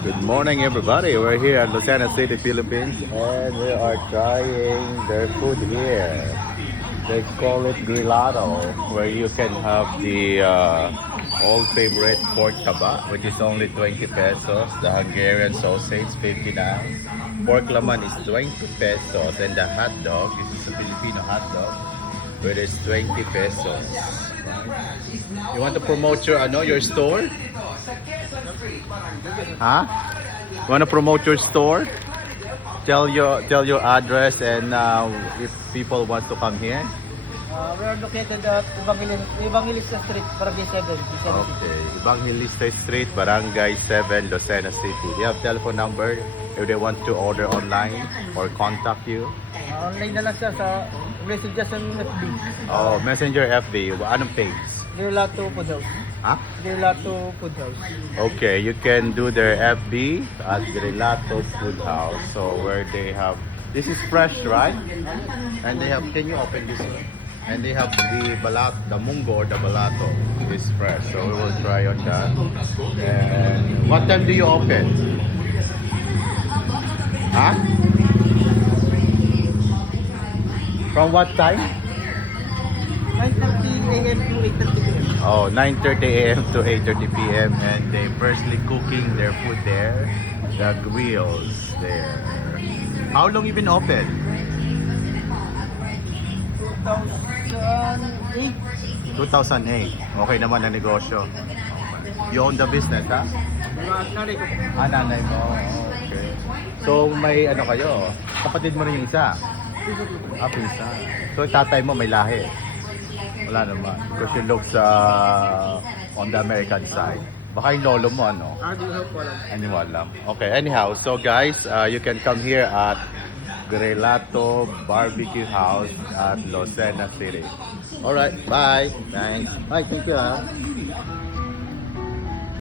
Good morning, everybody. We're here at Lieutenant City, Philippines, and we are trying their food here. They call it grillado, where you can have the old favorite pork taba, which is only 20 pesos. The Hungarian sausage, 59. Pork laman is 20 pesos, and the hot dog, this is a Filipino hot dog, which is 20 pesos. You want to promote your store? Huh? Want to promote your store? Tell your address and if people want to come here. We are located at Evangelista Street, Barangay 7. Okay, Evangelista Street, Barangay 7, Lucena City. Do you have telephone number if they want to order online or contact you? Online na lang siya sa Messenger sa FB. Oh, Messenger FB. Anong page? Grillado Food House. Huh? Grillado Food House. Okay, you can do their FB at Grillado Food House. So where they have, this is fresh, right? And they have, can you open this one? And they have the balat, the mungo or the balato is fresh. So we will try on that. And what time do you open? Huh? From what time? 9:30 a.m. to 8:30 p.m. Oh, 9:30 a.m. to 8:30 p.m. and they freshly cooking their food there. The grills there. How long you been open? 2008. 2008. Okay naman na negosyo. You own the business, ha? Nanay ko. Nanay mo. Okay. So may ano kayo? Kapatid mo rin yung isa? Pinsan. So tatay mo may lahi? Wala naman. Because you look on the American side. Baka yung lolo mo, ano? Di ko alam. Anyone lang. Okay, anyhow. So guys, you can come here at Grillado Barbecue House at Lucena City. Alright, bye. Thanks. Bye, thank you.